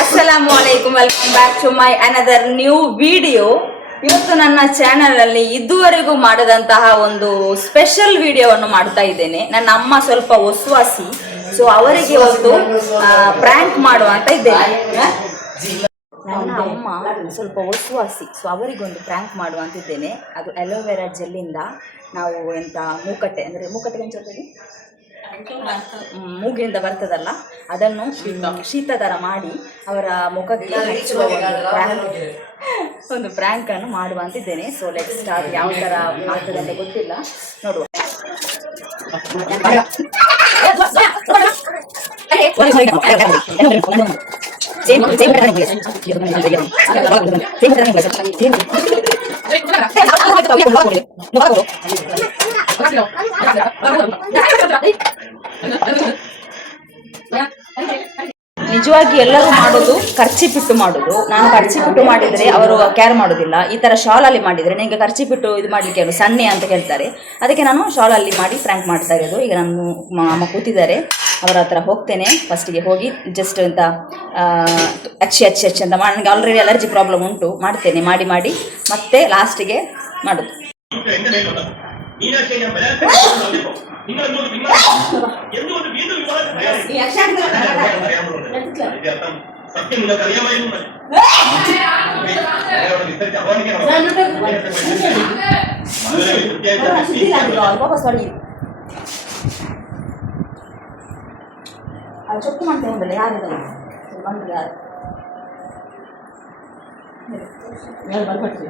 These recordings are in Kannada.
ಅಸ್ಸಲಾಮು ಅಲೈಕುಂ, welcome back to my another new video. ಇವತ್ತು ನನ್ನ ಚಾನೆಲ್ ಅಲ್ಲಿ ಇದುವರೆಗೂ ಮಾಡದಂತಹ ಒಂದು ಸ್ಪೆಷಲ್ ವಿಡಿಯೋವನ್ನು ಮಾಡ್ತಾ ಇದ್ದೇನೆ. ನನ್ನ ಅಮ್ಮ ಸ್ವಲ್ಪ ಒಸ್ವಾಸಿ, ಸೊ ಅವರಿಗೆ ಇವತ್ತು ಪ್ರ್ಯಾಂಕ್ ಮಾಡುವ ಅಂತ ಇದ್ದೇನೆ. ನನ್ನ ಅಮ್ಮ ಸ್ವಲ್ಪ ಒಸ್ವಾಸಿ, ಸೊ ಅವರಿಗೊಂದು ಪ್ರ್ಯಾಂಕ್ ಮಾಡುವ ಅಂತಿದ್ದೇನೆ. ಅದು ಅಲೋವೆರಾ ಜೆಲ್ಲಿಂದ ನಾವು ಎಂತ ಮೂಕಟ್ಟೆ ಅಂದರೆ ಮೂಕಟ್ಟೆ ಮೂಗಿನಿಂದ ಬರ್ತದಲ್ಲ, ಅದನ್ನು ಶೀತ ಥರ ಮಾಡಿ ಅವರ ಮುಖಕ್ಕೆ ಹಚ್ಚುವ ಒಂದು ಪ್ರ್ಯಾಂಕ್ ಅನ್ನು ಮಾಡುವ ಅಂತಿದ್ದೇನೆ. So let start. ಯಾವ ಥರ ಆಗ್ತದೆ ಅಂತ ಗೊತ್ತಿಲ್ಲ, ನೋಡುವ. ನಿಜವಾಗಿ ಎಲ್ಲರೂ ಮಾಡೋದು ಖರ್ಚಿಪಿಟ್ಟು ಮಾಡೋದು. ನಾನು ಖರ್ಚಿಪಿಟ್ಟು ಮಾಡಿದರೆ ಅವರು ಕೇರ್ ಮಾಡೋದಿಲ್ಲ. ಈ ಥರ ಶಾಲಲ್ಲಿ ಮಾಡಿದರೆ ನಿಮಗೆ ಖರ್ಚಿಪಿಟ್ಟು ಇದು ಮಾಡಲಿಕ್ಕೆ ಸನ್ನೆ ಅಂತ ಹೇಳ್ತಾರೆ. ಅದಕ್ಕೆ ನಾನು ಶಾಲಲ್ಲಿ ಮಾಡಿ ಪ್ರ್ಯಾಂಕ್ ಮಾಡ್ತಾ ಇರೋದು. ಈಗ ನಾನು ಅಮ್ಮ ಕೂತಿದ್ದಾರೆ, ಅವರ ಹತ್ರ ಹೋಗ್ತೇನೆ. ಫಸ್ಟಿಗೆ ಹೋಗಿ ಜಸ್ಟ್ ಅಂತ ಅಚ್ಚಿ ಅಂತ ಮಾಡಿ, ನನಗೆ ಆಲ್ರೆಡಿ ಅಲರ್ಜಿ ಪ್ರಾಬ್ಲಮ್ ಉಂಟು, ಮಾಡ್ತೇನೆ. ಮಾಡಿ ಮತ್ತೆ ಲಾಸ್ಟಿಗೆ ಮಾಡೋದು. ಚೊಕ್ಕು ಮಾಡ್ತೇವೆ ಯಾರು ಬಂದ್ರೆ ಯಾರು ಬರ್ಬಾರ್ದು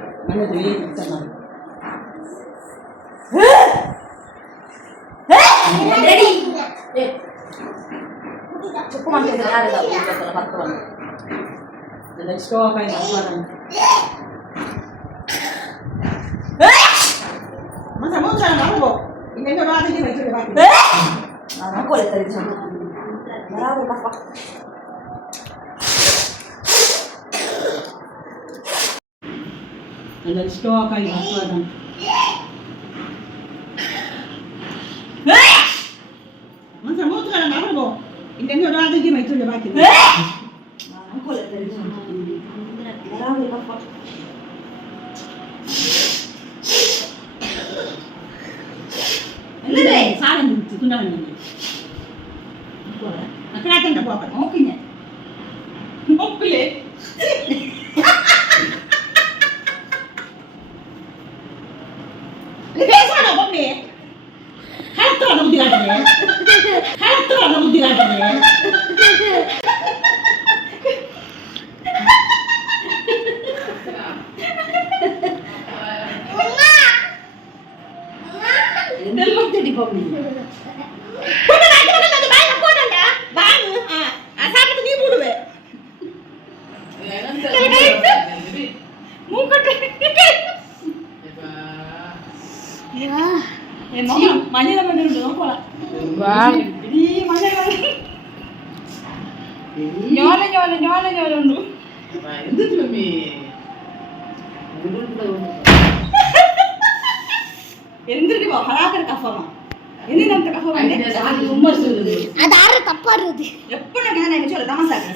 ಚುಕ್ಕು ಮಾಡ್ತಿದ್ರೆ ಯಾರಿಲ್ಲ ಭಕ್ತವನ್ನು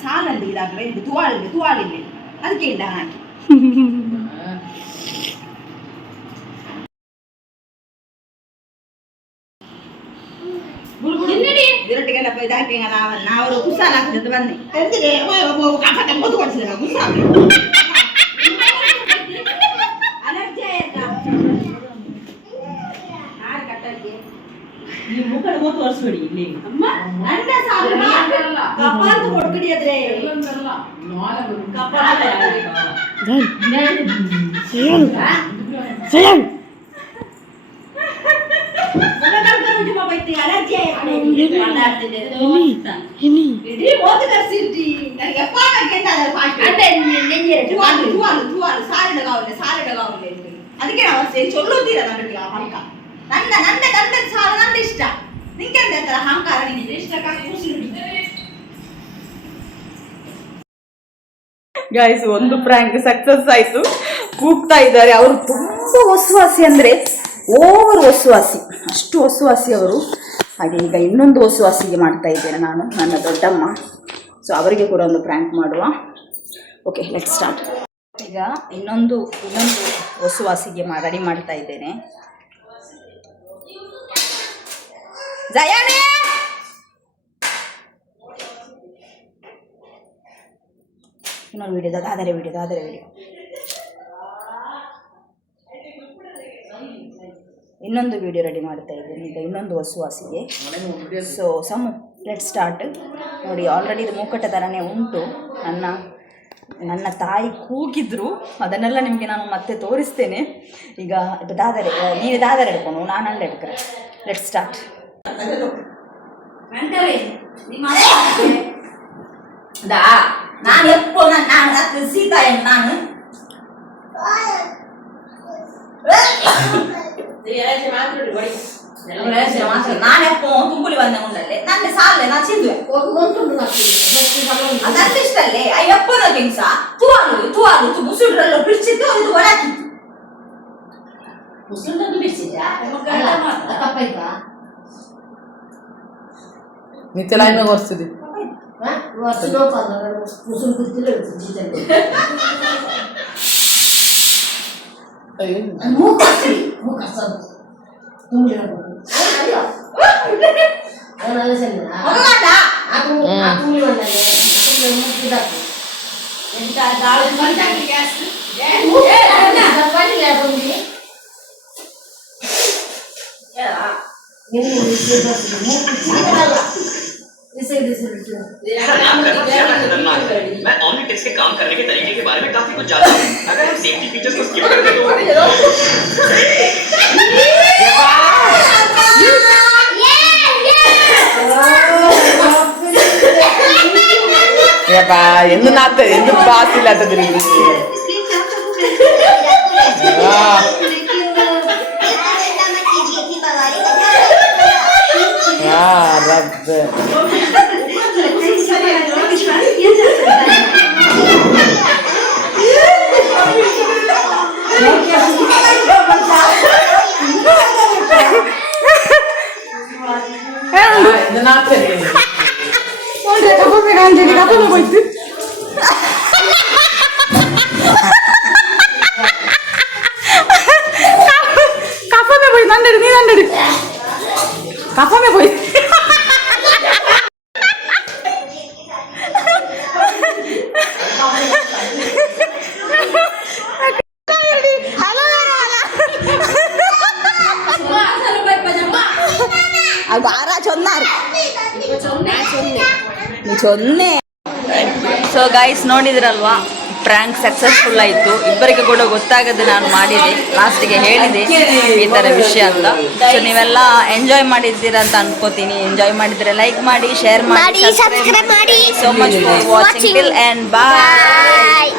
ಸಾಲಲ್ಲಿ ಇದಾಗ್ರೆ ತುವಾಳಿಲ್ಲಿ ಅದಕ್ಕೆ ಇಲ್ಲ ಹಾಕಿ ಇರಟ್ಟಿಗೆಲ್ಲ ಇದಾಕಿ ನಾವು ಕುಸಾಲ ಆಗ್ತದೆ ಬನ್ನಿ ತೋರಿಸ್ಬಿಡಿ ಇಲ್ಲಿ ಕೊಡ್ಬಿಡಿಯಾದ್ರೆ ಅದಕ್ಕೆ ನಾವು ಚೊಲ್ಲೋತೀರ ಹಂಕ ನನ್ನ ಸಾಲ ನನ್ನ ಇಷ್ಟ. ನಿಂಗೆ ಅಹಂಕಾರ ಗೈಸ್, ಒಂದು ಪ್ರ್ಯಾಂಕ್ ಸಕ್ಸಸ್ ಆಯ್ತು. ಕೂಗ್ತಾ ಇದ್ದಾರೆ ಅವರು. ತುಂಬಾ ಒಸ್ವಾಸಿ ಅಂದ್ರೆ ಓವರ್ ಒಸ್ವಾಸಿ, ಅಷ್ಟು ಒಸ್ವಾಸಿ ಅವರು. ಹಾಗೆ ಈಗ ಇನ್ನೊಂದು ಒಸ್ವಾಸಿಗೆ ಮಾಡ್ತಾ ಇದ್ದೇನೆ ನಾನು, ನನ್ನ ದೊಡ್ಡಮ್ಮ. ಸೊ ಅವರಿಗೆ ಕೂಡ ಒಂದು ಪ್ರ್ಯಾಂಕ್ ಮಾಡುವ. Okay, let start. ಈಗ ಇನ್ನೊಂದು ಹೊಸವಾಸಿಗೆ ರೆಡಿ ಮಾಡ್ತಾ ಇದ್ದೇನೆ. ಜಯಾನೇ ಇನ್ನೊಂದು ವಿಡಿಯೋ ಆದರೆ ಇನ್ನೊಂದು ವಿಡಿಯೋ ರೆಡಿ ಮಾಡ್ತಾ ಇದ್ದೀನಿ. ಈಗ ಇನ್ನೊಂದು ಹೊಸವಾಸಿಗೆ. So let start. ನೋಡಿ, ಆಲ್ರೆಡಿ ಇದು ಮೂಕಟ್ಟ ಥರನೇ ಉಂಟು. ನನ್ನ ತಾಯಿ ಕೂಗಿದ್ರು, ಅದನ್ನೆಲ್ಲ ನಿಮಗೆ ನಾನು ಮತ್ತೆ ತೋರಿಸ್ತೇನೆ. ಈಗ ಇದು ದಾದರೆ, ನೀನು ದಾದರೆ ಹಿಡ್ಕೊಂಡು ನಾನು ಅಂಡೆ ಹಿಡ್ಕರೆ. Let start. ನಾನು ಎಪ್ಪೋ ನಾನು ಸೀತಾ ನಾನು ನಾನೆಪ್ಪೋ ತುಂಬುಲಿ ಬಂದೆ ಮುಂಡಲ್ಲಿ ನನ್ನ ಸಾಲೆ ನಾ ಚಿಂದುವೆ ಅದನ್ನಿಷ್ಟಲ್ಲೇ ಅಯ್ಯಪ್ಪನ ಕೆಂಸ ತೂವಾಲು ಮುಸುಳ್ರಲ್ಲೋ ಬಿಡಿಸಿದ್ದು ಒಂದು ಒಳಾಕಿತ್ತು. ಮುಸುಳ್ರನ್ನು ಬಿಡಿಸಿದ್ಯಾ ನಿತ್ಯ ಲೈನ್ ಓಡಿಸ್ತಿದ್ದಿ मैं ऑमनीटेक्स के काम करने के तरीके के बारे में काफी कुछ जानता हूँ. अगर हम सेफ्टी फीचर्स को स्किप कर दे तो ಎಂದು ನಾತ ಎಂದು ಪಾಸ್ ಇಲ್ಲ ಕಫಮೆ ಹೋಯ್ ಚೊನ್ನೆ. ಸೊ ಗೈಸ್, ನೋಡಿದ್ರಲ್ವಾ, ಪ್ರ್ಯಾಂಕ್ ಸಕ್ಸಸ್ಫುಲ್ ಆಯಿತು. ಇಬ್ಬರಿಗೆ ಕೂಡ ಗೊತ್ತಾಗದೆ ನಾನು ಮಾಡಿದೆ, ಲಾಸ್ಟಿಗೆ ಹೇಳಿದೆ ಈ ಥರ ವಿಷಯ ಅಂತ. ಸೊ ನೀವೆಲ್ಲ ಎಂಜಾಯ್ ಮಾಡಿದ್ದೀರಾ ಅಂತ ಅನ್ಕೋತೀನಿ. ಎಂಜಾಯ್ ಮಾಡಿದರೆ ಲೈಕ್ ಮಾಡಿ, ಶೇರ್ ಮಾಡಿ, ಸಬ್ಸ್ಕ್ರೈಬ್ ಮಾಡಿ. So much for watching till and bye.